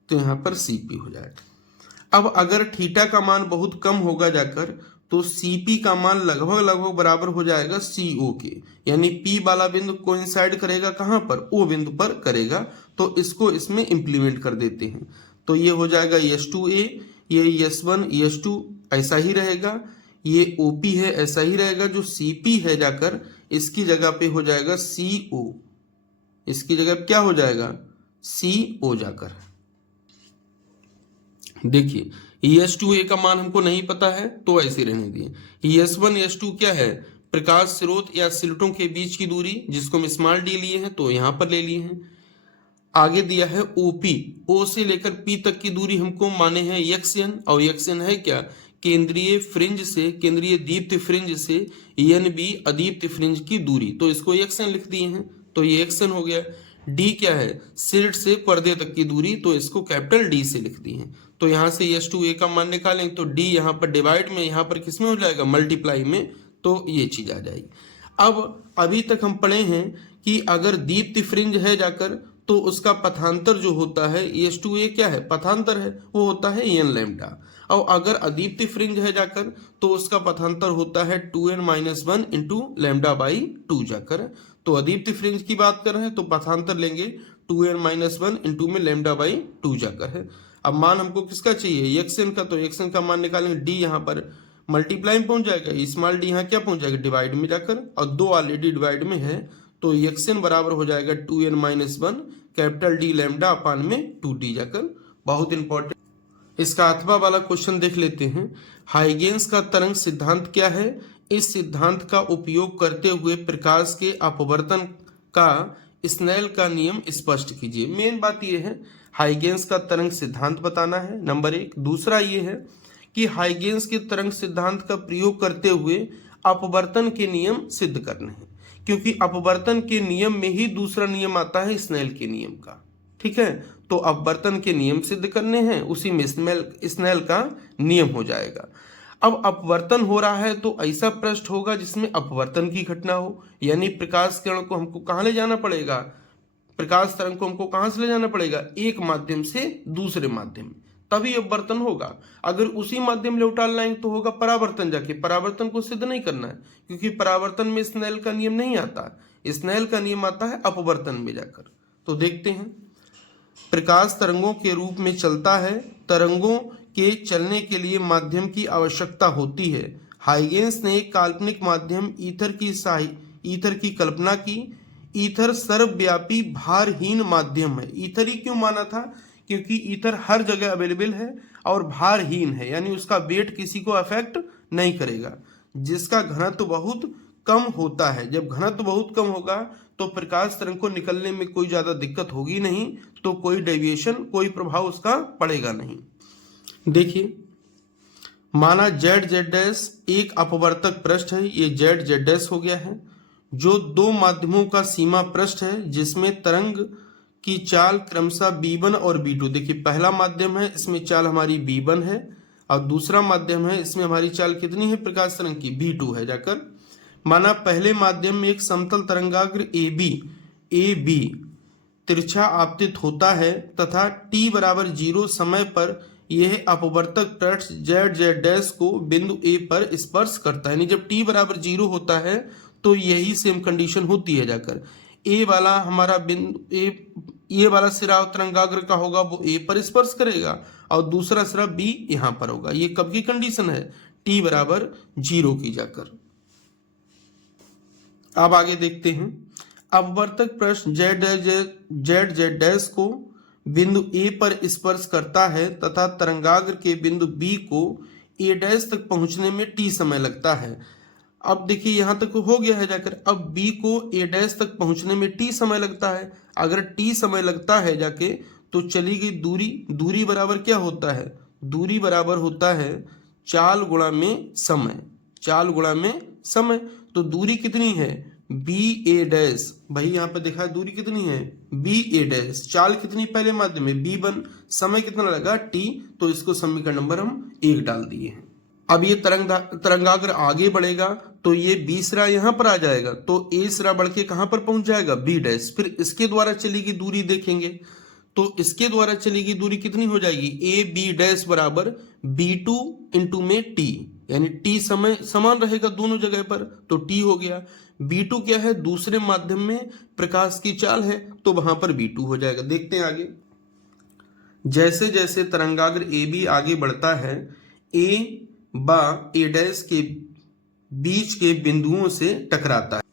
तो यहां पर CP हो जाएगा। अब अगर थीटा का मान बहुत कम होगा जाकर तो CP का मान लगभग बराबर हो जाएगा CO के। यानी P वाला बिंदु कोइंसाइड करेगा कहां पर? O बिंदु पर करेगा। तो इसको इसमें इंप्लीमेंट कर देते हैं। तो ये हो जाएगा S2A, ये S1 S2 ऐसा ही रहेगा, ये OP है ऐसा ही रहेगा। जो CP है जाकर इसकी जगह पे हो जाएगा CO। इसकी जगह क्या हो जाएगा? CO जाकर। देखिए S2A का मान हमको नहीं पता है तो ऐसे रहने दिए। S1 S2 क्या है? प्रकाश स्रोत या स्लिटों के बीच की दूरी, जिसको हम स्मॉल d लिए हैं तो यहां पर ले लिए हैं। आगे दिया है OP, O से लेकर P तक की दूरी हमको माने हैं XN। और XN है क्या? केंद्रीय फ्रिंज से, केंद्रीय दीप्त फ्रिंज से NB अदीप्त फ्रिंज की दूरी। तो इसको XN लिख दिए हैं। तो ये XN हो गया। D क्या है? स्लिट से पर्दे तक की दूरी। तो इसको कैपिटल D से लिख दिए हैं। तो यहां से S2A का मान निकालेंगे तो D यहां पर डिवाइड में, यहां पर किसमें हो जाएगा? मल्टीप्लाई में। तो ये चीज आ जाएगी। अब अभी तक हम पढ़े हैं कि अगर दीप्त फ्रिंज है जाकर तो उसका पथांतर जो होता है S2A क्या है? पथांतर है, वो होता है n लैम्डा। और अगर अदीप्त फ्रिंज है जाकर तो उसका पथांतर होता है 2n-1 इंटू लैम्डा बाई 2 जाकर। तो अदीप्त फ्रिंज की बात कर रहे हैं तो पथांतर लेंगे 2n-1 इंटू में लैम्डा बाई 2 जाकर है। अब मान हमको किसका चाहिए? XN का। तो XN का मान निकालेंगे, D यहाँ पर मल्टीप्लाई में पहुंच जाएगा, स्मॉल d यहाँ क्या पहुंच जाएगा? डिवाइड में जाकर। और 2 ऑलरेडी डिवाइड में है तो XN बराबर हो जाएगा 2n-1 कैपिटल D लैम्डा अपान में 2D जाकर। बहुत इंपॉर्टेंट। इसका अथवा वाला क्वेश्चन देख लेते हैं। हाइगेंस का तरंग सिद्धांत क्या है? इस सिद्धांत का उपयोग करते हुए प्रकाश के अपवर्तन का स्नेल का नियम स्पष्ट कीजिए। मेन बात यह है हाइगेंस का तरंग सिद्धांत बताना है, नंबर 1। दूसरा ये है कि हाइगेंस के तरंग सिद्धांत का प्रयोग करते हुए अपवर्तन के नियम सिद्ध करने हैं, क्योंकि अपवर्तन के नियम में ही दूसरा नियम आता है स्नेल के नियम का। ठीक है, तो अपवर्तन के नियम सिद्ध करने हैं, उसी में स्नेल का नियम हो जाएगा। अब अपवर्तन हो रहा है तो ऐसा पृष्ठ होगा जिसमें अपवर्तन की घटना हो, यानी प्रकाश किरण को हमको कहाँ ले जाना पड़ेगा? प्रकाश तरंग को हमको कहां से ले जाना पड़ेगा? एक माध्यम से दूसरे माध्यम में, तभी अपवर्तन होगा। अगर उसी माध्यम ले उतार लाएंगे तो होगा परावर्तन। जाके परावर्तन को सिद्ध नहीं करना है, क्योंकि परावर्तन में स्नेल का नियम नहीं आता, स्नेल का नियम आता है अपवर्तन में जाकर। तो देखते हैं। प्रकाश तरंगों के रूप में चलता है। तरंगों के चलने के लिए माध्यम की आवश्यकता होती है। हाइगेंस ने एक काल्पनिक माध्यम ईथर की कल्पना की। ईथर सर्वव्यापी भारहीन माध्यम है। ईथर ही क्यों माना था? क्योंकि ईथर हर जगह अवेलेबल है और भारहीन है, यानी उसका वेट किसी को अफेक्ट नहीं करेगा। जिसका घनत्व बहुत कम होता है। जब घनत्व बहुत कम होगा तो प्रकाश तरंग को निकलने में कोई ज्यादा दिक्कत होगी नहीं, तो कोई डेविएशन, कोई प्रभाव उसका पड़ेगा नहीं। देखिए, माना जेड जेड डैश एक अपवर्तक पृष्ठ है, ये जेड जेड डैश हो गया है, जो दो माध्यमों का सीमा पृष्ठ है, जिसमें तरंग की चाल क्रमशः b1 और b2। देखिए, पहला माध्यम है, इसमें चाल हमारी b1 है, और दूसरा माध्यम है, इसमें हमारी चाल कितनी है प्रकाश तरंग की? b2 है। जाकर माना पहले माध्यम में एक समतल तरंगाग्र AB तिरछा आपतित होता है तथा t बराबर 0 समय पर यह अपवर्तक पृष्ठ जेड जेड डैश को बिंदु A पर स्पर्श करता है। यानी जब t बराबर 0 होता है तो यही सेम कंडीशन होती है। जाकर A वाला हमारा बिंदु ये वाला सिरा तरंगाग्र का होगा, वो A पर स्पर्श करेगा, और दूसरा सिरा B यहां पर होगा। ये कब की कंडीशन है? t बराबर 0 की। जाकर अब आगे देखते हैं। अपवर्तक पृष्ठ जेड जेड डैश को बिंदु A पर स्पर्श करता है तथा तरंगाग्र के बिंदु B को A डैश तक पहुंचने में t समय लगता है। अब देखिए, यहां तक हो गया है। जाकर अब B को A डैश तक पहुंचने में t समय लगता है। अगर t समय लगता है जाके, तो चली गई दूरी बराबर क्या होता है? दूरी बराबर होता है चाल गुणा में समय। चाल गुणा में समय, तो दूरी कितनी है? BA dash. भाई यहाँ पे देखा है दूरी कितनी है? BA dash. चाल कितनी पहले माध्यम में? B1। समय कितना लगा? t। तो इसको समीकरण नंबर हम 1 डाल दिए हैं। अब ये तरंगाग्र आगे बढ़ेगा तो ये B सिरा यहाँ पर आ जाएगा, तो A सिरा बढ़ के कहाँ पर पहुंच जाएगा? B dash. फिर इसके द्वारा चलेगी दूरी देखेंगे, तो इसके द्वारा चलेगी दूरी कितनी हो जाएगी? AB डैश बराबर B2 इंटू में t, यानी t समय समान रहेगा दोनों जगह पर, तो t हो गया। B2 क्या है? दूसरे माध्यम में प्रकाश की चाल है, तो वहां पर B2 हो जाएगा। देखते हैं आगे। जैसे जैसे तरंगाग्र AB आगे बढ़ता है, A बा A डैश के बीच के बिंदुओं से टकराता है।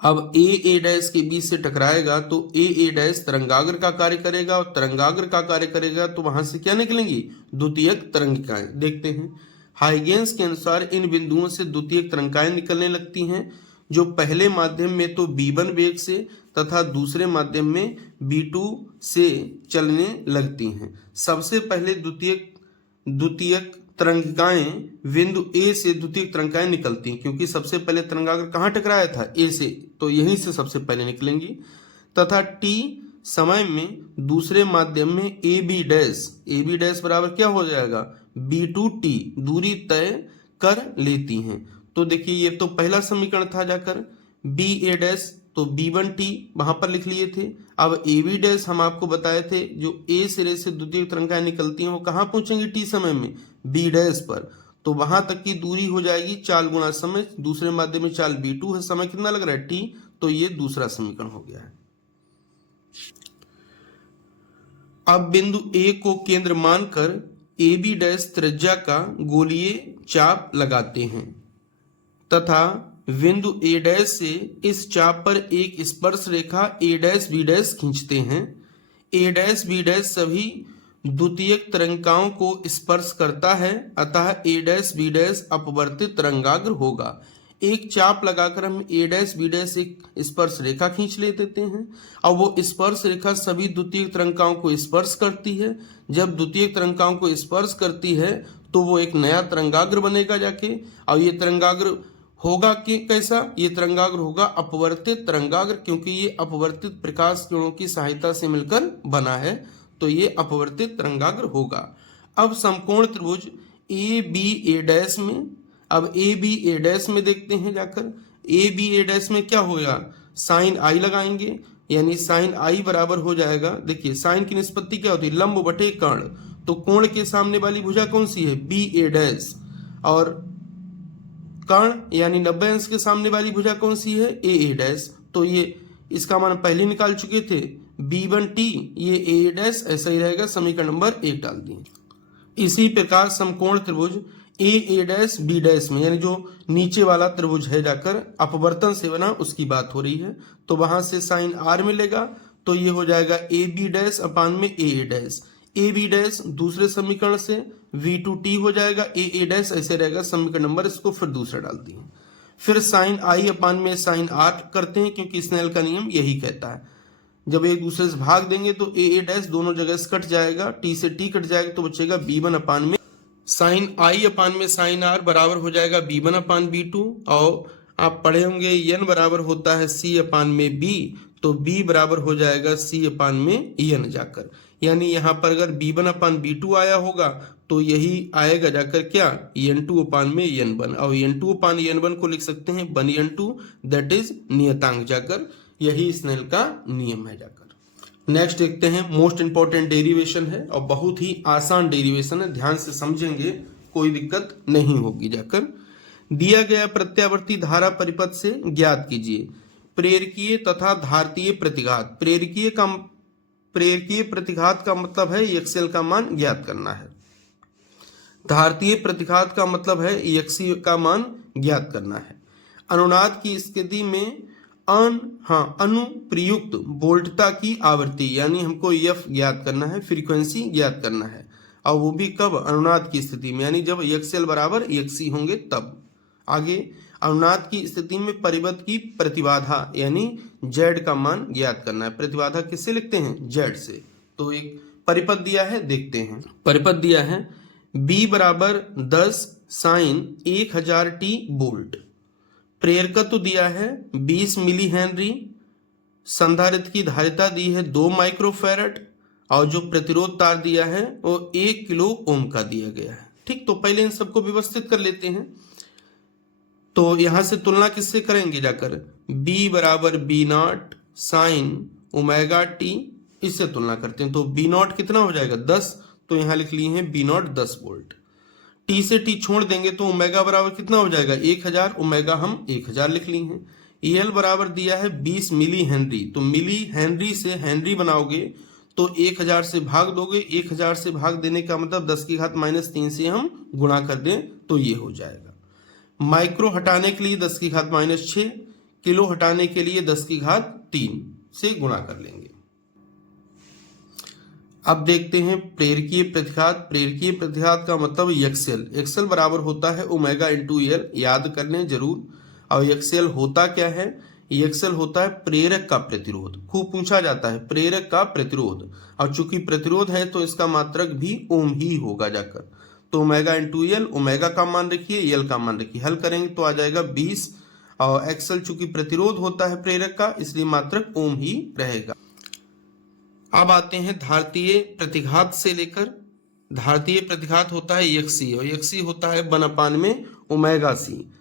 अब A डैश के बीच से टकराएगा तो A डैश तरंगाग्र का कार्य करेगा, और तरंगाग्र का कार्य करेगा तो वहां से क्या निकलेंगी? द्वितीयक तरंगिकाएं। देखते हैं। हाइगेंस के अनुसार इन बिंदुओं से द्वितीयक तरंगिकाएं निकलने लगती हैं, जो पहले माध्यम में तो B1 वेग से तथा दूसरे माध्यम में B2 से चलने लगती हैं। सबसे पहले द्वितीयक तरंगिकाएं बिंदु A से द्वितीयक तरंगिकाएं निकलती हैं, क्योंकि सबसे पहले तरंगाग्र कहाँ टकराया था? A से, तो यहीं से सबसे पहले निकलेंगी। तथा t समय में दूसरे माध्यम में AB डैश बराबर क्या हो जाएगा? B2t दूरी तय कर लेती हैं। तो देखिए, ये तो पहला समीकरण था। जाकर BA डैश, तो B1t वहां पर लिख लिए थे। अब AB डैश हम आपको बताए थे, जो A सिरे से द्वितीयक तरंगिकाएं निकलती हैं वो कहाँ पहुंचेंगी t समय में? B डैश पर। तो वहां तक की दूरी हो जाएगी चाल गुणा समय। दूसरे माध्यम में चाल B2 है, समय कितना लग रहा है? t। तो ये दूसरा समीकरण हो गया है। अब बिंदु A को केंद्र मानकर AB डैश त्रिज्या का गोलीय चाप लगाते हैं तथा बिंदु A डैश से इस चाप पर एक स्पर्श रेखा A डैश B डैश खींचते हैं। A डैश B डैश सभी द्वितीयक तरंगिकाओं को स्पर्श करता है, अतः A डैश B डैश अपवर्तित तरंगाग्र होगा। एक चाप लगाकर हम A डैश B डैश एक स्पर्श रेखा खींच ले देते हैं, और वो स्पर्श रेखा सभी द्वितीयक तरंगिकाओं को स्पर्श करती है। जब द्वितीयक तरंगिकाओं को स्पर्श करती है तो वो एक नया तरंगाग्र बनेगा जाके, और ये तरंगाग्र होगा कि कैसा? ये तरंगाग्र होगा अपवर्तित तरंगाग्र, क्योंकि ये अपवर्तित प्रकाश किरणों की सहायता से मिलकर बना है, तो ये अपवर्तित तरंगाग्र होगा। अब समकोण त्रिभुज ABA डैश में, अब ABA डैश में देखते हैं। जाकर ABA डैश में क्या होगा? साइन I लगाएंगे, यानी साइन I बराबर हो जाएगा। देखिए, साइन की निष्पत्ति क्या होती है? लंब बटे कर्ण। तो कोण के सामने वाली भुजा कौन सी है? BA dash. और कर्ण यानी 90 अंश के सामने वाली भुजा कौन सी है? AA dash. तो ये इसका मान पहले निकाल चुके थे, B1T ये A डैश ऐसा ही रहेगा, समीकरण नंबर 1 डाल दिए। इसी प्रकार समकोण त्रिभुज A डैश B डैश में, यानी जो नीचे वाला त्रिभुज है जाकर अपवर्तन से बना उसकी बात हो रही है, तो वहां से साइन R मिलेगा, तो ये हो जाएगा AB डैश अपान में A डैश। AB डैश दूसरे समीकरण से V2T हो जाएगा, A डैश ऐसे रहेगा, समीकरण नंबर इसको फिर दूसरा डाल दिए। फिर साइन I अपान में साइन R करते हैं, क्योंकि स्नेल का नियम यही कहता है, जब एक दूसरे से भाग देंगे तो A डैश दोनों जगह से कट जाएगा, T से T कट जाएगा, तो बचेगा B1 अपान में साइन I अपान में साइन R बराबर हो जाएगा B1 अपान B2। और आप पढ़े होंगे n बराबर होता है C अपान में B, तो B बराबर हो जाएगा C अपान में n जाकर, यानी यहाँ पर अगर B1 अपान B2 आया होगा तो यही आएगा जाकर क्या, n2 अपान में n1, और n2 अपान n1 को लिख सकते हैं 1n2, दैट इज नियतांक जाकर, यही स्नेल का नियम है जाकर। नेक्स्ट देखते हैं, मोस्ट इंपॉर्टेंट डेरिवेशन है और बहुत ही आसान डेरिवेशन है, ध्यान से समझेंगे कोई दिक्कत नहीं होगी जाकर। दिया गया प्रत्यावर्ती धारा परिपथ से ज्ञात कीजिए प्रेरकीय तथा धारतीय प्रतिघात। प्रेरकीय प्रतिघात का मतलब है एक्सएल का मान ज्ञात करना है, धारतीय प्रतिघात का मतलब है एक्सी का मान ज्ञात करना है। अनुनाद की स्थिति में अनुप्रयुक्त वोल्टता की आवृत्ति, यानी हमको एफ ज्ञात करना है, फ्रीक्वेंसी ज्ञात करना है, और वो भी कब, अनुनाद की स्थिति में, यानी जब एक्सएल बराबर एक्सी होंगे तब। आगे अनुनाद की स्थिति में परिबद्ध की प्रतिबाधा यानी जेड का मान ज्ञात करना है। प्रतिबाधा किससे लिखते हैं, जेड से। तो एक परिपथ दिया है, देखते हैं। परिपथ दिया है B बराबर 10 साइन 1000 T वोल्ट, प्रेरकत्व दिया है 20 मिली हेनरी, संधारित्र की धारिता दी है 2 माइक्रोफैरड, और जो प्रतिरोध तार दिया है वो 1 किलो ओम का दिया गया है। ठीक, तो पहले इन सबको व्यवस्थित कर लेते हैं। तो यहां से तुलना किससे करेंगे जाकर, B बराबर B0 साइन ओमेगा T, इससे तुलना करते हैं। तो B0 कितना हो जाएगा 10, तो यहां लिख लिए हैं B0 10 वोल्ट। T से T छोड़ देंगे तो ओमेगा बराबर कितना हो जाएगा 1000, ओमेगा हम 1000 लिख लिए हैं। EL बराबर दिया है 20 मिली हेनरी, तो मिली हेनरी से हेनरी बनाओगे तो 1000 से भाग दोगे, 1000 से भाग देने का मतलब 10 की घात -3 से हम गुणा कर दें तो ये हो जाएगा। माइक्रो हटाने के लिए 10 की घात -6, किलो हटाने के लिए 10 की घात 3 से गुणा कर लेंगे। अब देखते हैं प्रेरकीय प्रतिघात। प्रेरकीय प्रतिघात का मतलब एक्सएल, एक्सएल बराबर होता है ओमेगा इंटू एल, याद कर लें जरूर। और एक्सएल होता क्या है, एक्सएल होता है प्रेरक का प्रतिरोध, खूब पूछा जाता है प्रेरक का प्रतिरोध, और चूंकि प्रतिरोध है तो इसका मात्रक भी ओम ही होगा जाकर। तो ओमेगा इंटू एल, ओमेगा का मान रखिए, एल का मान रखिए, हल करेंगे तो आ जाएगा 20, और एक्सएल चूंकि प्रतिरोध होता है प्रेरक का, इसलिए मात्रक ओम ही रहेगा। अब आते हैं धारतीय प्रतिघात से लेकर। धारतीय प्रतिघात होता है एक्सी, और एक्सी होता है 1 में ओमेगा सी।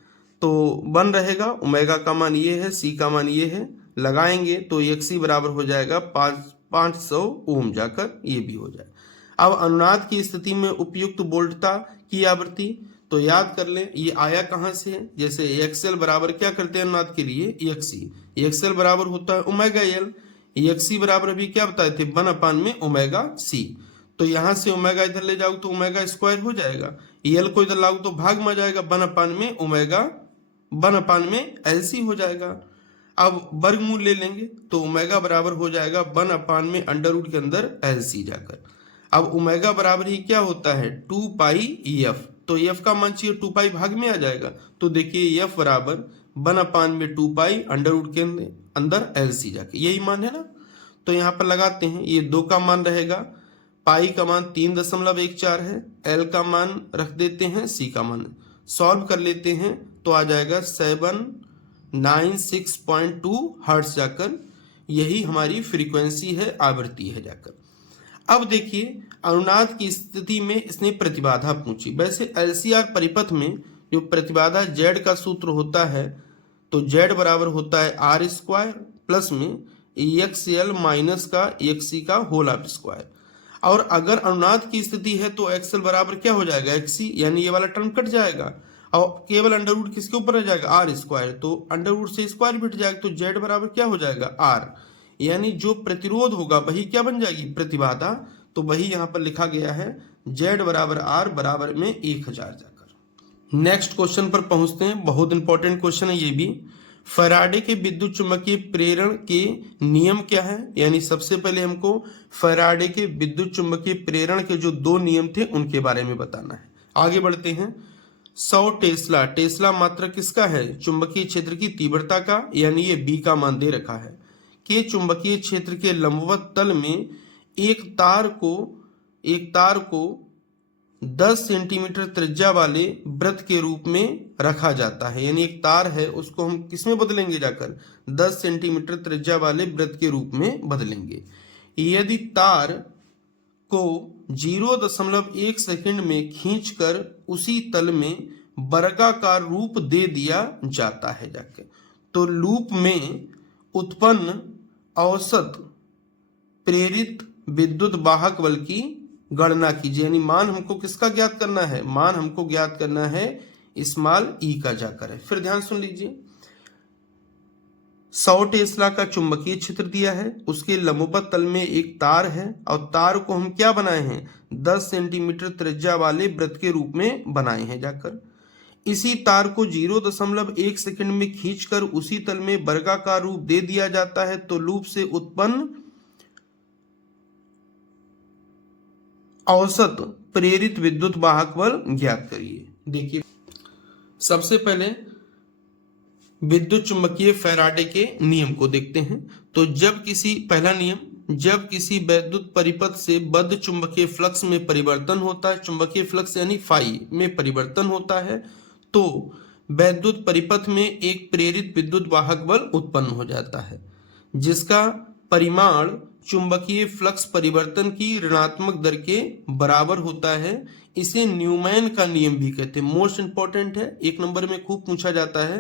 तो 1 रहेगा, ओमेगा का मान ये है, सी का मान ये है, लगाएंगे तो एक्सी बराबर हो जाएगा 500 ओम जाकर, ये भी हो जाए। अब अनुनाद की स्थिति में उपयुक्त वोल्टता की आवृत्ति, तो याद कर लें ये आया कहां से है, जैसे एक्सएल बराबर क्या करते हैं अनुनाद के लिए एक्सी, एक्सएल बराबर होता है ओमेगा एल, एक्सी बराबर अभी क्या बताए थे 1 में ओमेगा सी। तो यहां से ओमेगा इधर ले जाओ तो ओमेगा स्क्वायर हो जाएगा, एल को इधर लाओ तो भाग में आ जाएगा, 1 में ओमेगा 1 में एलसी हो जाएगा। अब वर्गमूल ले लेंगे तो ओमेगा बराबर हो जाएगा 1 में अंडर रूट के अंदर एलसी जाकर। अब ओमेगा बराबर ही क्या होता है 2 पाई एफ, तो एफ का मान चाहिए 2 पाई भाग में आ जाएगा, तो देखिए एफ बराबर 1 में 2 पाई अंडर रूट के अंदर एलसी जाके, यही मान है ना। तो यहाँ पर लगाते हैं, ये 2 का मान रहेगा, पाई का मान 3.14 है, एल का मान रख देते हैं, सी का मान सॉल्व कर लेते हैं तो आ जाएगा 796.2 हर्ट्ज जाकर, यही हमारी फ्रीक्वेंसी है, आवृत्ति है जाकर। अब देखिए अनुनाद की स्थिति में इसने प्रतिबाधा पूछी। वैसे एलसीआर परिपथ में जो प्रतिबाधा जेड का सूत्र होता है, तो जेड बराबर होता है आर स्क्वायर प्लस में एक्सएल माइनस का एक्सी का होल ऑफ स्क्वायर। और अगर अनुनाद की स्थिति है तो एक्सएल बराबर क्या हो जाएगा एक्सी, यानी ये वाला टर्म कट जाएगा, और केवल अंडर रूट किसके ऊपर रह जाएगा, आर स्क्वायर, तो अंडर रूट से स्क्वायर भी हट जाएगा, तो जेड बराबर क्या हो जाएगा, आर, यानी जो प्रतिरोध होगा वही क्या बन जाएगी, प्रतिबाधा, तो वही यहाँ पर लिखा गया है जेड बराबर आर बराबर में 1000 जाकर। नेक्स्ट क्वेश्चन पर पहुंचते हैं, बहुत इंपॉर्टेंट क्वेश्चन है ये भी। फैराडे के विद्युत चुम्बकीय प्रेरण के नियम क्या है, यानी सबसे पहले हमको फैराडे के विद्युत चुम्बकीय प्रेरण के जो 2 नियम थे उनके बारे में बताना है। आगे बढ़ते हैं। 100 टेस्ला, टेस्ला मात्रक किसका है, चुंबकीय क्षेत्र की तीव्रता का, यानी ये बी का मान दे रखा है, कि चुंबकीय क्षेत्र के लंबवत तल में एक तार को 10 सेंटीमीटर त्रिज्या वाले वृत्त के रूप में रखा जाता है, यानी एक तार है उसको हम किसमें बदलेंगे, जाकर 10 सेंटीमीटर त्रिज्या वाले वृत्त के रूप में बदलेंगे। यदि तार को 0.1 सेकंड में खींचकर उसी तल में वर्गाकार रूप दे दिया जाता है जाके, तो लूप में उत्पन्न औसत प्रेरित विद्युत वाहक बल की गणना कीजिए, यानी मान हमको किसका ज्ञात करना है, मान हमको ज्ञात करना है स्मॉल ई का जाकर है। फिर ध्यान सुन लीजिए, 100 टेस्ला का चुंबकीय क्षेत्र दिया है, उसके लंबवत तल में एक तार है और तार को हम क्या बनाए हैं, 10 सेंटीमीटर त्रिज्या वाले वृत्त के रूप में बनाए हैं जाकर। इसी तार को 0.1 सेकंड में खींचकर उसी तल में वर्गाकार रूप दे दिया जाता है, तो लूप से उत्पन्न औसत प्रेरित विद्युत वाहक बल ज्ञात करिए। देखिए सबसे पहले विद्युत चुंबकीय फैराडे के नियम को देखते हैं। तो पहला नियम, जब किसी वैद्युत परिपथ से बद्ध चुंबकीय फ्लक्स में परिवर्तन होता है, चुंबकीय फ्लक्स यानी फाई में परिवर्तन होता है, तो वैद्युत परिपथ में एक प्रेरित विद्युत वाहक बल उत्पन्न हो जाता है, जिसका परिमाण चुंबकीय फ्लक्स परिवर्तन की ऋणात्मक दर के बराबर होता है। इसे न्यूमैन का नियम भी कहते हैं। मोस्ट इंपॉर्टेंट है, 1 नंबर में खूब पूछा जाता है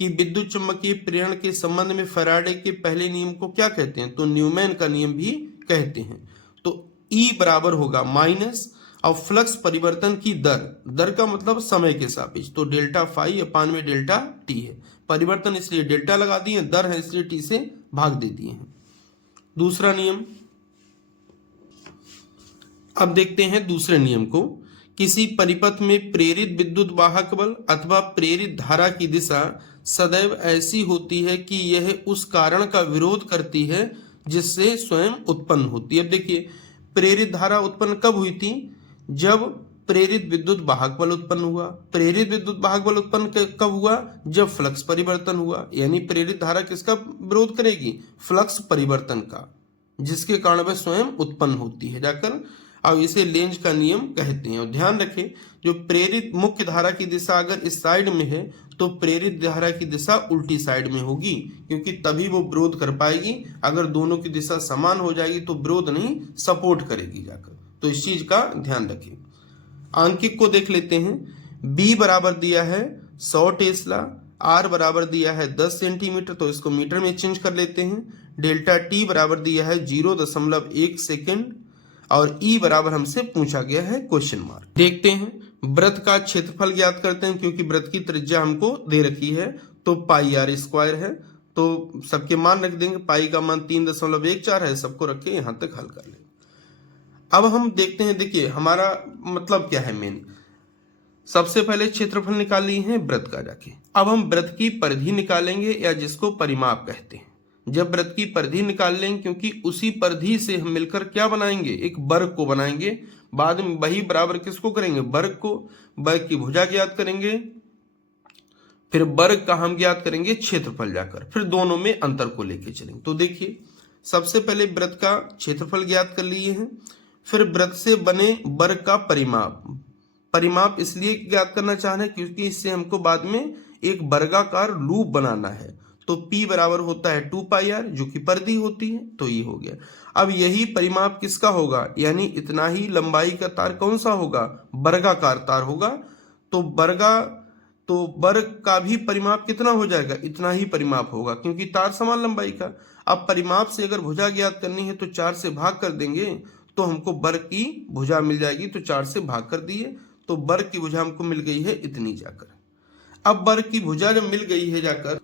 कि विद्युत चुंबकीय प्रेरण के संबंध में फैराडे के पहले नियम को क्या कहते हैं, तो न्यूमैन का नियम भी कहते हैं। तो E बराबर होगा माइनस और फ्लक्स परिवर्तन की दर का मतलब समय के सापेक्ष, तो डेल्टा फाई अपान में डेल्टा टी है। परिवर्तन इसलिए डेल्टा लगा दिए, दर है इसलिए टी से भाग दे दिए हैं। दूसरा नियम, अब देखते हैं दूसरे नियम को। किसी परिपथ में प्रेरित विद्युत वाहक बल अथवा प्रेरित धारा की दिशा सदैव ऐसी होती है कि यह उस कारण का विरोध करती है जिससे स्वयं उत्पन्न होती है। अब देखिए प्रेरित धारा उत्पन्न कब हुई थी, जब प्रेरित विद्युत वाहक बल उत्पन्न हुआ। प्रेरित विद्युत वाहक बल उत्पन्न कब हुआ, जब फ्लक्स परिवर्तन हुआ, यानी प्रेरित धारा किसका विरोध करेगी, फ्लक्स परिवर्तन का, जिसके कारण वह स्वयं उत्पन्न होती है जाकर। अब इसे लेंज का नियम कहते हैं। और ध्यान रखें, जो प्रेरित मुख्य धारा की दिशा अगर इस साइड में है तो प्रेरित धारा की दिशा उल्टी साइड में होगी, क्योंकि तभी वो विरोध कर पाएगी। अगर दोनों की दिशा समान हो जाएगी तो विरोध नहीं, सपोर्ट करेगी जाकर। तो इस चीज का ध्यान रखें। आंकिक को देख लेते हैं। B बराबर दिया है 100 टेस्ला, R बराबर दिया है 10 सेंटीमीटर, तो इसको मीटर में चेंज कर लेते हैं। डेल्टा T बराबर दिया है 0.1 सेकेंड और E बराबर हमसे पूछा गया है क्वेश्चन मार्क। देखते हैं वृत्त का क्षेत्रफल ज्ञात करते हैं, क्योंकि वृत्त की त्रिज्या हमको दे रखी है, तो पाई आर स्क्वायर है, तो सबके मान रख देंगे। पाई का मान 3.14 है, सबको रख के यहां तक हल कर लें। अब हम देखते हैं, देखिए हमारा मतलब क्या है मेन। सबसे पहले क्षेत्रफल निकाल लिए हैं वृत्त का जाके। अब हम वृत्त की परिधि निकालेंगे, या जिसको परिमाप कहते हैं। जब वृत्त की परिधि निकाल लेंगे, क्योंकि उसी परिधि से हम मिलकर क्या बनाएंगे, एक वर्ग को बनाएंगे। बाद में वही बराबर किसको करेंगे, वर्ग को। वर्ग की भुजा ज्ञात करेंगे, फिर वर्ग का हम ज्ञात करेंगे क्षेत्रफल जाकर, फिर दोनों में अंतर को लेके चलेंगे। तो देखिए सबसे पहले वृत्त का क्षेत्रफल ज्ञात कर लिए हैं, फिर वृत्त से बने वर्ग का परिमाप इसलिए ज्ञात करना चाह रहे हैं क्योंकि इससे हमको बाद में एक वर्गाकार लूप बनाना है। तो P बराबर होता है 2πr, जो कि परिधि होती है, तो ये हो गया। अब यही परिमाप किसका होगा, यानी इतना ही लंबाई का तार कौन सा होगा, वर्गाकार तार होगा। तो वर्ग का भी परिमाप कितना हो जाएगा, इतना ही परिमाप होगा, क्योंकि तार समान लंबाई का। अब परिमाप से अगर भुजा ज्ञात करनी है तो 4 से भाग कर देंगे, तो हमको वर्ग की भुजा मिल जाएगी। तो 4 से भाग कर दिए, तो वर्ग की भुजा हमको मिल गई है इतनी जाकर। अब वर्ग की भुजा जब मिल गई है जाकर,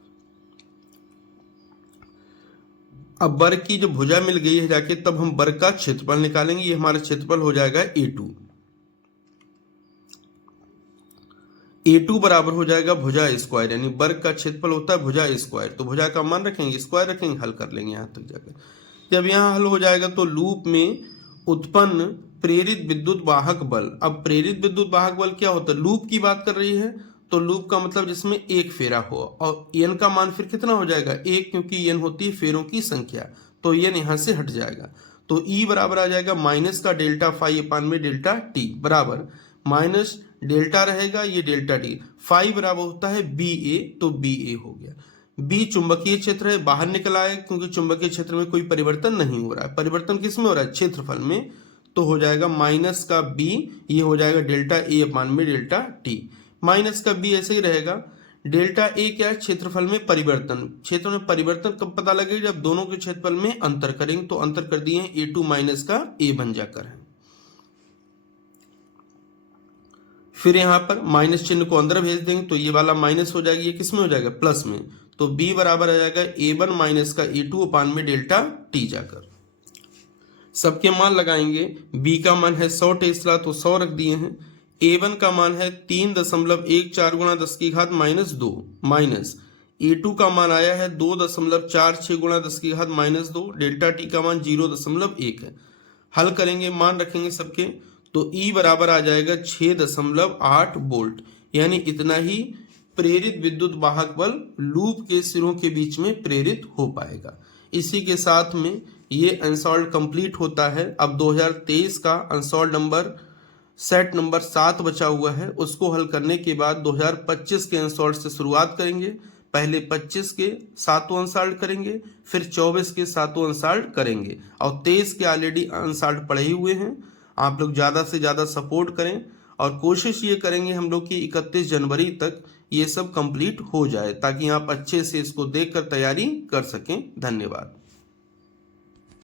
अब वर्ग की जो भुजा मिल गई है जाके, तब हम वर्ग का क्षेत्रफल निकालेंगे। ये हमारा क्षेत्रफल हो जाएगा A2। A2 बराबर हो जाएगा भुजा स्क्वायर, यानी वर्ग का क्षेत्रफल होता है भुजा स्क्वायर। तो भुजा का मान रखेंगे, स्क्वायर रखेंगे, हल कर लेंगे यहां तक जाकर। जब यहाँ हल हो जाएगा तो लूप में उत्पन्न प्रेरित विद्युत वाहक बल। अब प्रेरित विद्युत वाहक बल क्या होता है, लूप की बात कर रही है तो लूप का मतलब जिसमें एक फेरा हो, और एन का मान फिर कितना हो जाएगा 1, क्योंकि एन होती है फेरों की संख्या, तो एन यहां से हट जाएगा। तो ई बराबर आ जाएगा माइनस का डेल्टा फाई अपान में डेल्टा टी, बराबर माइनस डेल्टा रहेगा ये डेल्टा टी, फाई बराबर होता है बी ए, तो बी ए हो गया। बी चुंबकीय क्षेत्र है, बाहर निकल आए क्योंकि चुंबकीय क्षेत्र में कोई परिवर्तन नहीं हो रहा है। परिवर्तन किस में हो रहा है, क्षेत्रफल में, तो हो जाएगा माइनस का बी, ये हो जाएगा डेल्टा ए अपान में डेल्टा टी। माइनस का बी ऐसे ही रहेगा। डेल्टा ए क्या है, क्षेत्रफल में परिवर्तन। क्षेत्र में परिवर्तन कब पता लगेगा, जब दोनों के क्षेत्रफल में अंतर करेंगे। तो अंतर कर दिए A2 माइनस का ए बन जाकर है। फिर यहां पर माइनस चिन्ह को अंदर भेज देंगे तो ये वाला माइनस हो जाएगा, ये किस में हो जाएगा, प्लस में। तो B बराबर आ जाएगा A1 माइनस का A2 अपान में डेल्टा टी जाकर। सबके मान लगाएंगे। B का मान है 100 टेस्ला, तो 100 रख दिए हैं। A1 का मान है 3.14 गुणा 10 की घात -2, माइनस A2 का मान आया है 2.46 गुणा 10 की घात -2, डेल्टा टी का मान 0.1 है। हल करेंगे, मान रखेंगे सबके, तो E बराबर आ जाएगा 6.8 वोल्ट, यानी इतना ही प्रेरित विद्युत वाहक बल लूप के सिरों के बीच में प्रेरित हो पाएगा। इसी के साथ में ये अनसॉल्व कंप्लीट होता है। अब 2023 का अनसॉल्व नंबर सेट नंबर 7 बचा हुआ है, उसको हल करने के बाद 2025 के अनसॉल्व से शुरुआत करेंगे। पहले 25 के 7 अनसॉल्व करेंगे, फिर 24 के 7 अनसॉल्व करेंगे, और 23 के ऑलरेडी अनसॉल्व पड़े ही हुए हैं। आप लोग ज़्यादा से ज़्यादा सपोर्ट करें, और कोशिश ये करेंगे हम लोग कि 31 जनवरी तक ये सब कंप्लीट हो जाए, ताकि आप अच्छे से इसको देखकर तैयारी कर सकें। धन्यवाद।